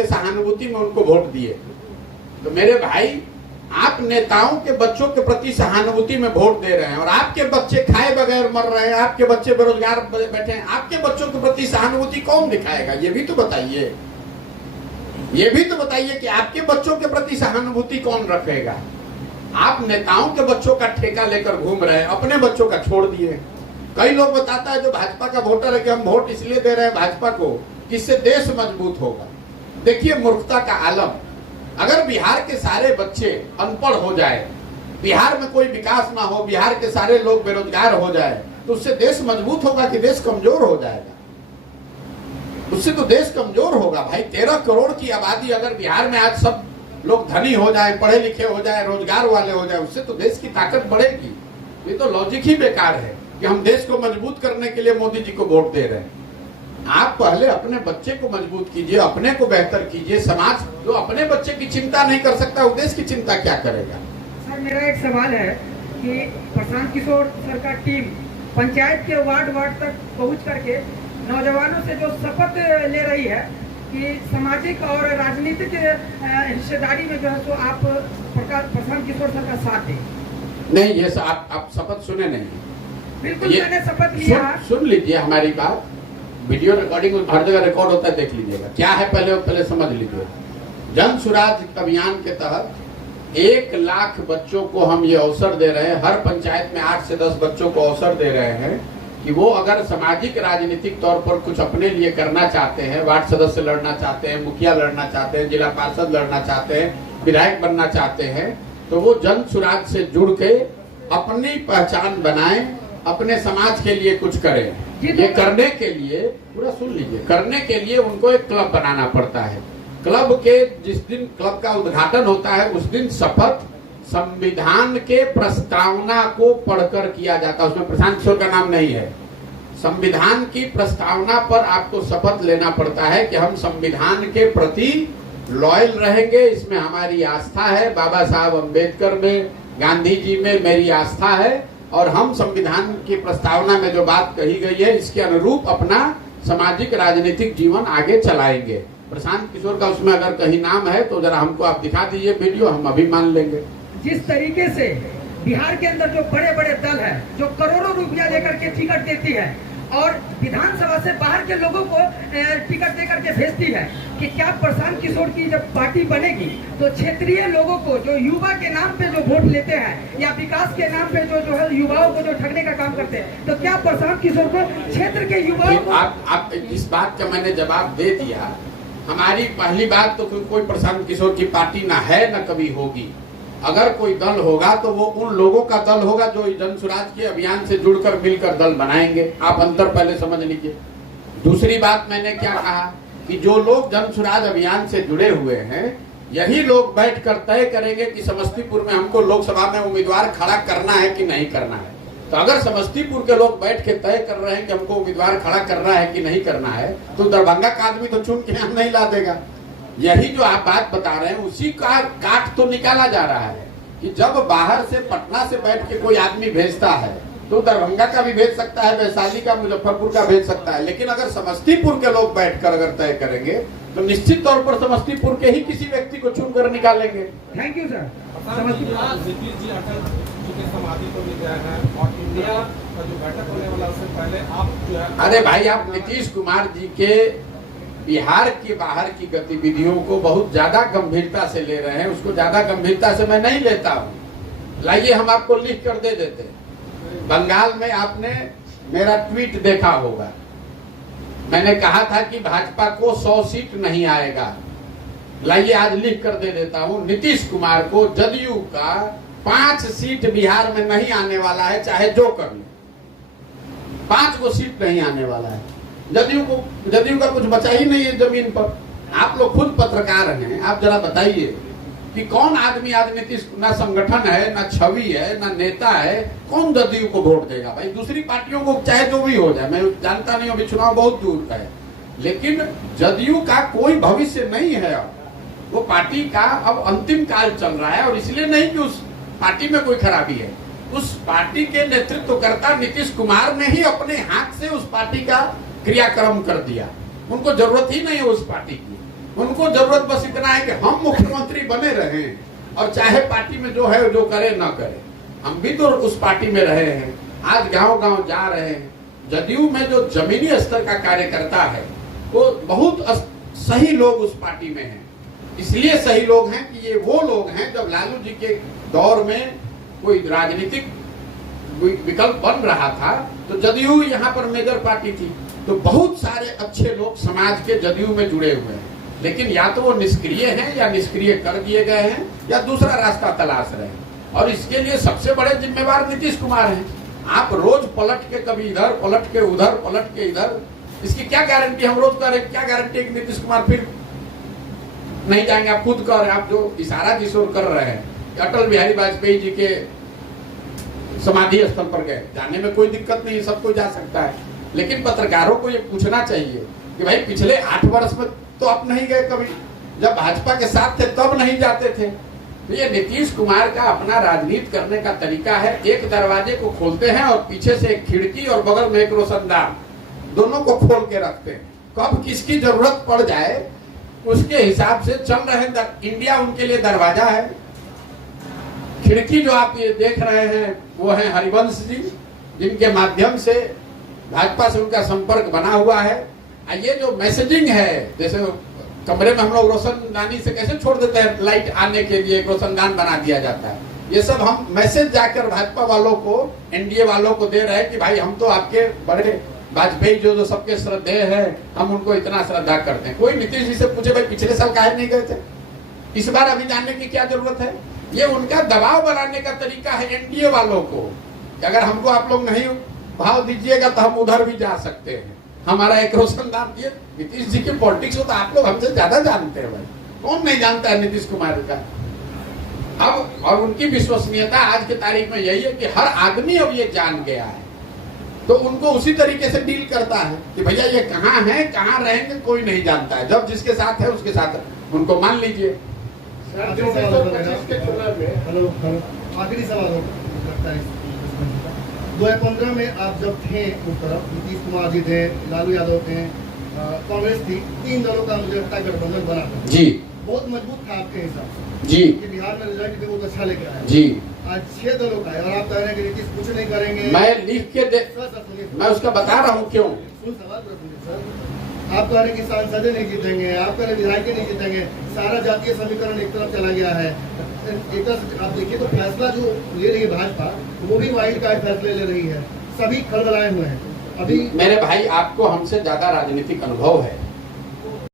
के सहानुभूति में उनको वोट दिए। तो मेरे भाई, आप नेताओं के बच्चों के प्रति सहानुभूति में वोट दे रहे हैं और आपके बच्चे खाए बगैर मर रहे हैं, आपके बच्चे बेरोजगार बैठे हैं, आपके बच्चों के प्रति सहानुभूति कौन दिखाएगा? ये भी तो बताइए, ये भी तो बताइए कि आपके बच्चों के प्रति सहानुभूति कौन रखेगा? आप नेताओं के बच्चों का ठेका लेकर घूम रहे हैं, अपने बच्चों का छोड़ दिए। कई लोग बताता है जो भाजपा का वोटर है कि हम वोट इसलिए दे रहे हैं भाजपा को कि इससे देश मजबूत होगा। देखिए मूर्खता का आलम। अगर बिहार के सारे बच्चे अनपढ़ हो जाए, बिहार में कोई विकास ना हो, बिहार के सारे लोग बेरोजगार हो जाए, तो उससे देश मजबूत होगा कि देश कमजोर हो जाएगा? उससे तो देश कमजोर होगा भाई। 13 करोड़ की आबादी अगर बिहार में आज सब लोग धनी हो जाए, पढ़े लिखे हो जाए, रोजगार वाले हो जाए, उससे तो देश की ताकत बढ़ेगी। ये तो लॉजिक ही बेकार है कि हम देश को मजबूत करने के लिए मोदी जी को वोट दे रहे हैं। आप पहले अपने बच्चे को मजबूत कीजिए, अपने को बेहतर कीजिए। समाज जो अपने बच्चे की चिंता नहीं कर सकता, वो देश की चिंता क्या करेगा? सर मेरा एक सवाल है कि प्रशांत किशोर सर का टीम पंचायत के वार्ड तक पहुंच करके नौजवानों से जो शपथ ले रही है कि सामाजिक और राजनीतिक हिस्सेदारी में जो है तो आप प्रशांत किशोर सर का साथ दें। नहीं, ये आप शपथ सुने नहीं? बिल्कुल मैंने शपथ लिया। सुन लीजिए हमारी बात, वीडियो रिकॉर्डिंग हर जगह रिकॉर्ड होता है, देख लीजिएगा। क्या है पहले समझ लीजिए। जन सुराज अभियान के तहत 1 लाख बच्चों को हम ये अवसर दे रहे हैं। हर पंचायत में 8 से 10 बच्चों को अवसर दे रहे हैं कि वो अगर सामाजिक राजनीतिक तौर पर कुछ अपने लिए करना चाहते हैं, वार्ड सदस्य लड़ना चाहते हैं, मुखिया लड़ना चाहते हैं, जिला पार्षद लड़ना चाहते हैं, विधायक बनना चाहते हैं, तो वो जन सुराज से जुड़ के अपनी पहचान बनाएं, अपने समाज के लिए कुछ करें। ये करने के लिए, पूरा सुन लीजिए, करने के लिए उनको एक क्लब बनाना पड़ता है। क्लब के जिस दिन क्लब का उद्घाटन होता है उस दिन शपथ संविधान के प्रस्तावना को पढ़कर किया जाता है। उसमें प्रशांत किशोर का नाम नहीं है। संविधान की प्रस्तावना पर आपको शपथ लेना पड़ता है कि हम संविधान के प्रति लॉयल रहेंगे, इसमें हमारी आस्था है, बाबा साहब अम्बेडकर में, गांधी जी में मेरी आस्था है और हम संविधान की प्रस्तावना में जो बात कही गई है इसके अनुरूप अपना सामाजिक राजनीतिक जीवन आगे चलाएंगे। प्रशांत किशोर का उसमें अगर कहीं नाम है तो जरा हमको आप दिखा दीजिए वीडियो, हम अभी मान लेंगे। जिस तरीके से बिहार के अंदर जो बड़े बड़े दल है जो करोड़ों रुपया लेकर के टिकट देती है और विधानसभा से बाहर के लोगों को टिकट देकर के भेजती है, कि क्या प्रशांत किशोर की जब पार्टी बनेगी तो क्षेत्रीय लोगों को जो युवा के नाम पे जो वोट लेते हैं या विकास के नाम पे जो है युवाओं को जो ठगने का काम करते हैं, तो क्या प्रशांत किशोर को क्षेत्र के युवाओं को आप इस बात का मैंने जवाब दे दिया। हमारी पहली बात तो कोई प्रशांत किशोर की पार्टी ना है ना कभी होगी। अगर कोई दल होगा तो वो उन लोगों का दल होगा जो जन सुराज के अभियान से जुड़कर मिलकर दल बनाएंगे। आप अंतर पहले समझ लीजिए। दूसरी बात मैंने क्या कहा कि जो लोग जन सुराज अभियान से जुड़े हुए हैं यही लोग बैठकर तय करेंगे कि समस्तीपुर में हमको लोकसभा में उम्मीदवार खड़ा करना है कि नहीं करना है। तो अगर समस्तीपुर के लोग बैठ के तय कर रहे हैं कि हमको उम्मीदवार खड़ा करना है कि नहीं करना है, तो दरभंगा का आदमी तो चुन के यहाँ नहीं ला देगा। यही जो आप बात बता रहे हैं उसी का काट तो निकाला जा रहा है कि जब बाहर से पटना से बैठ के कोई आदमी भेजता है तो दरभंगा का भी भेज सकता है, वैशाली का, मुजफ्फरपुर का भेज सकता है, लेकिन अगर समस्तीपुर के लोग बैठकर अगर तय करेंगे तो निश्चित तौर पर समस्तीपुर के ही किसी व्यक्ति को चुनकर निकालेंगे। Thank you sir. अरे भाई, आप नीतीश कुमार जी के बिहार के बाहर की गतिविधियों को बहुत ज्यादा गंभीरता से ले रहे हैं। उसको ज्यादा गंभीरता से मैं नहीं लेता हूँ। लाइए हम आपको लिख कर दे देते हैं। बंगाल में आपने मेरा ट्वीट देखा होगा, मैंने कहा था कि भाजपा को 100 सीट नहीं आएगा। लाइए आज लिख कर दे देता हूँ, नीतीश कुमार को जदयू का 5 सीट बिहार में नहीं आने वाला है, चाहे जो कर ले। 5 को सीट नहीं आने वाला है। जदयू का कुछ बचा ही नहीं है जमीन पर। आप लोग खुद पत्रकार हैं, आप जरा बताइए कि कौन आदमी आज नीतीश, ना संगठन है, ना छवि है, ना नेता है, कौन जदयू को वोट देगा? भाई दूसरी पार्टियों को चाहे जो भी हो जाए, मैं जानता नहीं, अभी चुनाव बहुत दूर का है, लेकिन जदयू का कोई भविष्य नहीं है। अब वो पार्टी का अब अंतिम काल चल रहा है और इसलिए नहीं कि उस पार्टी में कोई खराबी है। उस पार्टी के नेतृत्वकर्ता नीतीश कुमार ने ही अपने हाथ से उस पार्टी का क्रियाक्रम कर दिया। उनको जरूरत ही नहीं है उस पार्टी की। उनको जरूरत बस इतना है कि हम मुख्यमंत्री बने रहें, और चाहे पार्टी में जो है जो करे ना करे। हम भी तो उस पार्टी में रहे हैं, आज गांव-गांव जा रहे हैं। जदयू में जो जमीनी स्तर का कार्यकर्ता है वो बहुत सही लोग उस पार्टी में हैं। इसलिए सही लोग हैं कि ये वो लोग हैं, जब लालू जी के दौर में कोई राजनीतिक विकल्प बन रहा था तो जदयू यहाँ पर मेजर पार्टी थी, तो बहुत सारे अच्छे लोग समाज के जदयू में जुड़े हुए हैं। लेकिन या तो वो निष्क्रिय हैं या निष्क्रिय कर दिए गए हैं या दूसरा रास्ता तलाश रहे हैं, और इसके लिए सबसे बड़े जिम्मेवार नीतीश कुमार हैं। आप रोज पलट के कभी इधर पलट के उधर पलट के इधर, इसकी क्या गारंटी? हम रोज कह रहे, क्या गारंटी है कि नीतीश कुमार फिर नहीं जाएंगे? आप खुद कह रहे हैं, आप जो इशारा जिस ओर कर रहे हैं, अटल बिहारी वाजपेयी जी के समाधि स्थल पर गए, जाने में कोई दिक्कत नहीं, सब कोई जा सकता है। लेकिन पत्रकारों को ये पूछना चाहिए कि भाई पिछले 8 वर्ष में तो आप नहीं गए कभी, जब भाजपा के साथ थे तब नहीं जाते थे। तो ये नीतीश कुमार का अपना राजनीति करने का तरीका है, एक दरवाजे को खोलते हैं और पीछे से एक खिड़की और बगल में एक रोशनदान, दोनों को खोल के रखते हैं। कब किसकी जरूरत पड़ जाए उसके हिसाब से चल रहे हैं। इंडिया उनके लिए दरवाजा है। खिड़की जो आप ये देख रहे हैं वो है हरिवंश जी, जिनके माध्यम से भाजपा से उनका संपर्क बना हुआ है। ये जो मैसेजिंग है, जैसे कमरे में हम लोग रोशनदानी से कैसे छोड़ देते हैं, लाइट आने के लिए एक रोशनदान बना दिया जाता है, ये सब हम मैसेज जाकर भाजपा वालों को, एनडीए वालों को दे रहे हैं कि भाई हम तो आपके बड़े वाजपेयी जो सबके श्रद्धेय है, हम उनको इतना श्रद्धा करते हैं। कोई नीतीश जी से पूछे भाई पिछले साल काहे नहीं गए थे, इस बार अभी जानने की क्या जरूरत है? ये उनका दबाव बनाने का तरीका है एनडीए वालों को, कि अगर हमको आप लोग नहीं भाव दीजिएगा तो हम उधर भी जा सकते हैं, हमारा एक रोशनदान दिए। नीतीश जी की पॉलिटिक्स हो तो आप लोग हमसे ज्यादा जानते हैं भाई, कौन नहीं जानता है नीतीश कुमार का। अब और उनकी विश्वसनीयता आज की तारीख में यही है कि हर आदमी अब ये जान गया है, तो उनको उसी तरीके से डील करता है कि भैया ये कहाँ है, कहाँ रहेंगे, कोई नहीं जानता है। जब जिसके साथ है उसके साथ उनको मान लीजिए। आखिरी सवाल लगता है 2015 में आप जब थे उस तरफ, नीतीश कुमार जी थे, लालू यादव थे, कांग्रेस थी, 3 दलों का मुझे लगता है गठबंधन बना था जी, बहुत मजबूत था आपके हिसाब से जी, कि बिहार में रिजल्ट भी बहुत अच्छा लेकर आया जी। आज 6 दलों का है और आप कह रहे हैं कि नीतीश कुछ नहीं करेंगे। मैं लिख के दे, मैं उसका बता रहा हूँ क्यों। सुन सवाल सुनिए सर, आप कह रहे हैं कि सांसद नहीं जीतेंगे, आप कह रहे विधायक नहीं जीतेंगे, सारा जातीय समीकरण एक तरफ चला गया है। एक तरफ आप देखिए तो फैसला जो ले रही है भाजपा, वो भी वाइल्ड कार्ड फैसले ले रही है, सभी खड़बड़ाए हुए हैं। अभी मेरे भाई आपको हमसे ज्यादा राजनीतिक अनुभव है,